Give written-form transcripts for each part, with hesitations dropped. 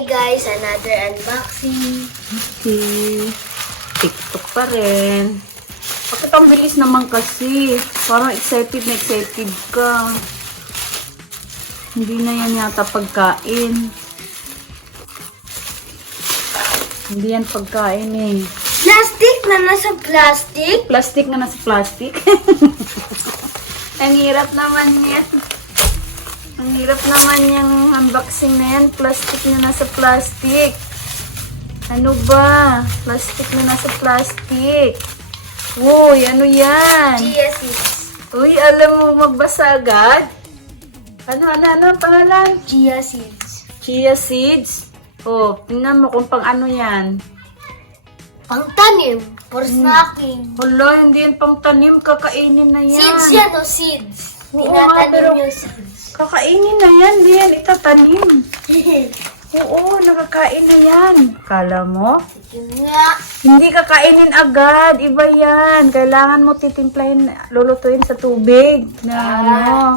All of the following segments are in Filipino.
Hi guys, another unboxing. Okay. TikTok pa rin. Bakit ang bilis naman kasi? Parang excited na excited ka. Hindi na yan yata pagkain. Hindi yan pagkain eh. Plastic na nasa plastic? Plastic na nasa plastic. Ang hirap naman yan. Ang hirap naman yung unboxing na yan. Plastic na nasa plastic. Ano ba? Plastic na nasa plastic. Uy, ano yan? Chia seeds. Uy, alam mo magbasa agad? Ano pangalan? Chia seeds. Chia seeds. Oh, tingnan mo kung pang ano yan. Pangtanim. For snacking. Wala, hindi yan pang tanim. Kakainin na yan. Seeds yan o seeds. Oo, Tinatanim pero- yung seeds. Kakainin na yan. Hindi yan itatanim. Oo, nakakain na yan. Kala mo? Yun nga. Hindi kakainin agad. Iba yan. Kailangan mo titimplahin, lulutuin sa tubig. Na ano.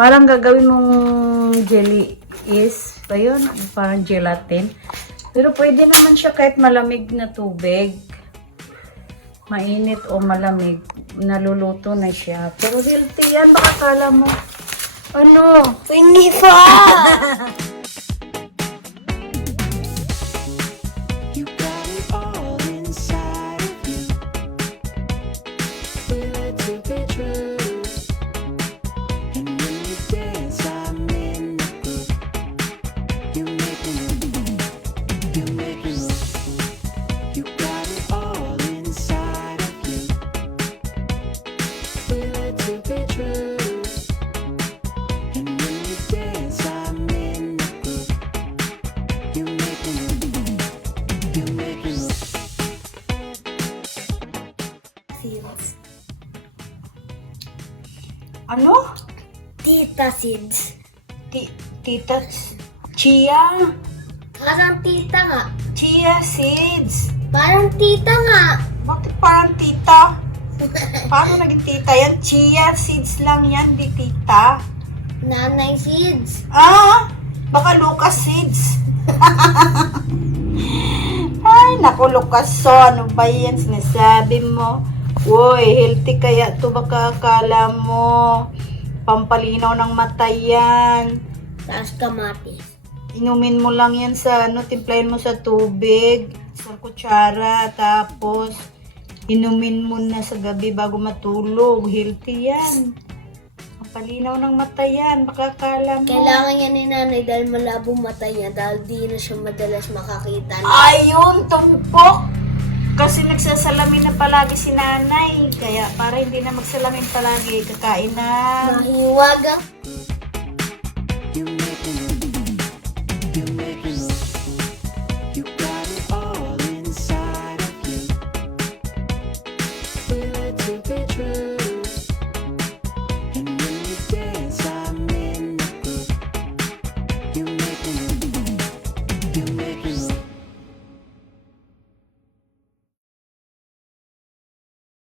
Parang gagawin mong jelly is. Ba yun? Parang gelatin. Pero pwede naman siya kahit malamig na tubig. Mainit o malamig. Naluluto na siya. Pero healthy yan. Baka kala mo. Ano? Hindi pa. You got it all inside of you. Feel it to be true. And when you dance, I'm in the groove. You make me move. You make me move. You got it all inside of you. Feel it to be true. And when you dance, I'm in the groove. You make me move. You make me move. Seeds. Ano? Tita seeds. Tita, chia. Parang tita nga. Chia seeds. Parang tita nga. Bakit parang tita? Paano naging tita yan? Chia seeds lang yan, di tita. Nanay seeds. Ah, baka Lucas seeds. Ay, naku Lucas, so ano ba yan sinasabi mo? Uy, healthy kaya to baka akala mo. Pampalinaw ng mata yan. Tapos kamatis. Inumin mo lang yan sa ano, timplahin mo sa tubig, sa kutsara, tapos inumin mo na sa gabi bago matulog. Healthy yan. Pampalinaw ng mata yan, baka akala mo. Kailangan yan ni nanay dahil malabo mata niya dahil di na siya madalas makakita. Ayun, tumpok! Kasi nagsasalamin na palagi si nanay. Kaya para hindi na magsalamin palagi, kakain na. Mahiwagang. You make me move. You make me move. You got it all inside of you. Feel it to be true. And when you dance, I'm in the groove. You make me move. You